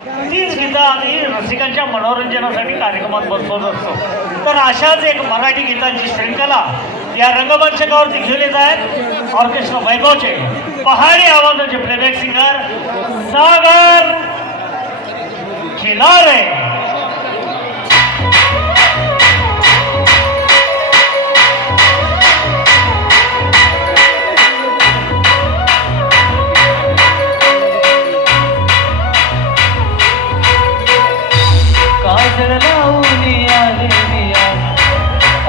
तीच गीतं आम्ही रसिकांच्या मनोरंजनासाठी कार्यक्रमात बसवत असतो. तर अशाच एक मराठी गीतांची श्रृंखला या रंगमंचकावरती घेऊन येत आहेत ऑर्केस्ट्रा वैभवचे पहाडी आवाजाचे प्लेबॅक सिंगर सागर खिलारे.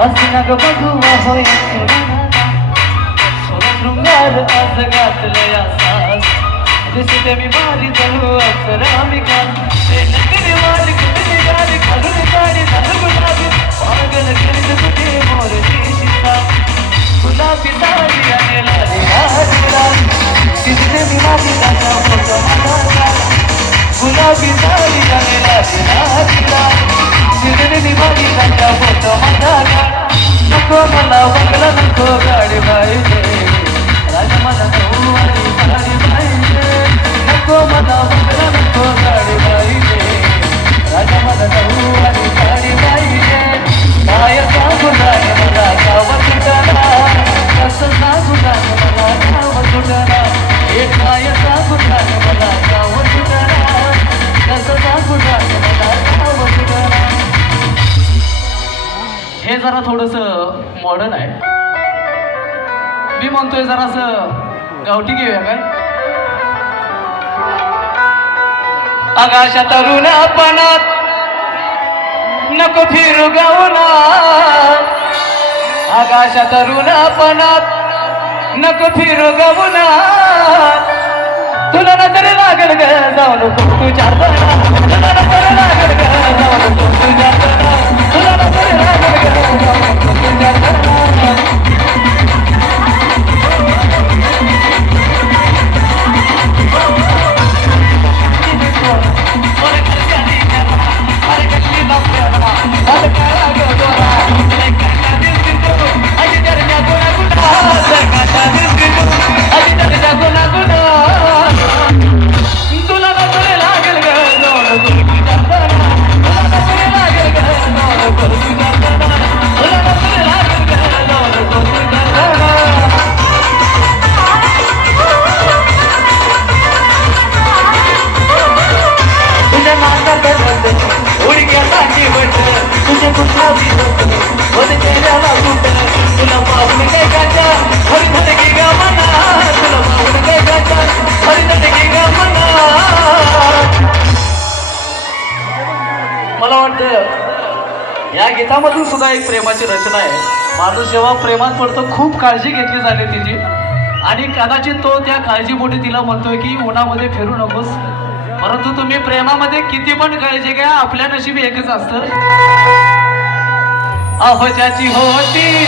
असना ग बघुवा होय शृंगार आज घातलंय सास दिसते मी मारी जणू अप्सरा मी काल नकली माझी कुठली गाडी घालून गाडी झालं गुलाबी पागल करीत तुझे मोरची शिसा गुलाबी साडी आणि लाली लाल दिसते मी माझी दादा फोटो माझा गुलाबी साडी आणि लाली लाल दिसते मी माझी दादा फोटो माझा नको मला बंगला नको गाडी पाहिजे राजा मला नऊवारी साडी पाहिजे नको मला बंगला नको गाडी पाहिजे राजा मला नऊवारी साडी पाहिजे काय सांगू नाही मला गाव सुटाना कसं सांगू नाही मला गाव सुटाना हे काय सांगू नाही मला गाव सुटाना कसं सांगू नाही मला गाव सुटाना. हे जरा थोडंसं मॉडर्न आहे. मी म्हणतोय जरासं गावठी घेऊया काय. आकाशा तरुणापणात नको फिरू गावना आकाशा तरुणापणात नको फिरू गावना तुला नजर लागल ग जाऊ नको तुझ्या तुला नजर लागल ग जाऊ नको तुझ्या तुला नजर लागल ग जाऊ नको तुझ्या मला वाटतं या गीतामधून सुद्धा एक प्रेमाची रचना आहे. माणूस जेव्हा प्रेमात पडतो खूप काळजी घेतली जाते तिची आणि कदाचित तो त्या काळजीपोटी तिला म्हणतोय की उन्हामध्ये फिरू नकोस. परंतु तुम्ही प्रेमामध्ये किती पण काळजी घ्या आपल्या नशिबी एकच असतं. अहजाची होती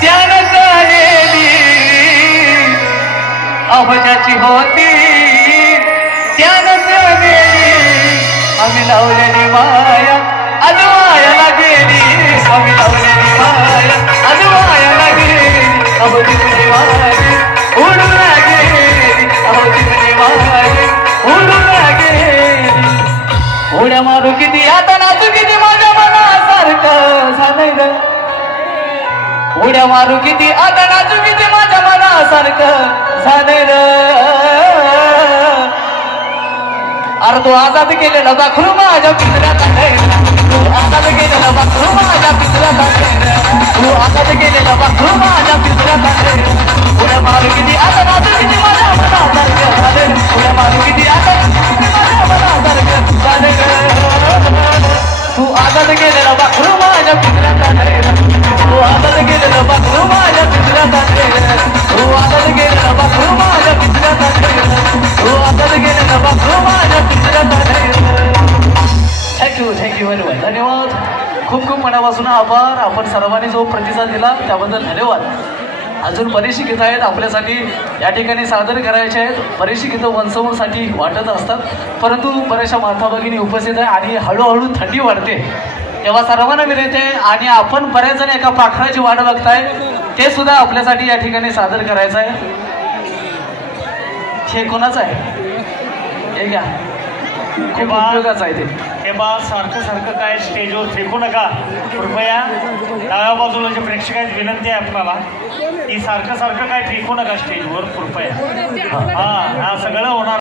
त्यानं झालेली अहजाची होती त्यानं झालेली आम्ही लावलेली माया अजवायाला गेली आम्ही लावलेली माया अजवायाला गेली अहोची तुझी माया उडून गेली अहोची तुझी माया उडून गेली. उड्या मारू किती आता नाचू किती माझ्या मनासारखं झालंय ग उड्या मारू किती आता नाचू किती माझ्या मनासारखं झालंय ग. अरे तू आजाद केलेला बाखरू माझ्या पिंजऱ्यात तू आजाद केलेला बाखरू माझ्या पिंजऱ्यात तू आजाद केलेला बाखरू माझ्या पिंजऱ्यात उड्या मारू किती आता नाचू किती माझ्या मनासारखं झाले उड्या मारू किती आता माझ्या मनासारखं झाले तू आजाद केलेला बाखरू माझ्या पिंजऱ्यात तू आजाद केलेला बाखरू माझ्या पिंजऱ्यात तू आजाद केलेला बाखरू माझ्या पिंजऱ्यात तू आजाद केलेला बाखरू माझ्या पिंजऱ्यात. Thank you very much. धन्यवाद. खूप खूप मनापासून आभार. आपण सर्वांनी जो प्रतिसाद दिला त्याबद्दल धन्यवाद. अजून बरीचशी गीतं आहेत आपल्यासाठी या ठिकाणी सादर करायचे आहेत. बरीचशी गीतं वनसमोरसाठी वाटत असतात परंतु बऱ्याचशा माता भगिनी उपस्थित आहे आणि हळूहळू थंडी वाढते तेव्हा सर्वांना विनंती आहे आणि आपण बऱ्याच जण एका पाखराची वाट बघताय ते सुद्धा आपल्यासाठी या ठिकाणी सादर करायचं आहे. हे कोणाचं आहे हे घ्या खूप हे बा उपयोगाचं आहे ते हे बा सारखं सारखं काय स्टेजवर फेकू नका कृपया. डाव्या बाजूला जे प्रेक्षक आहेत विनंती आहे आपल्याला की सारखं सारखं काय फेकू नका स्टेजवर कृपया. हा सगळं होणार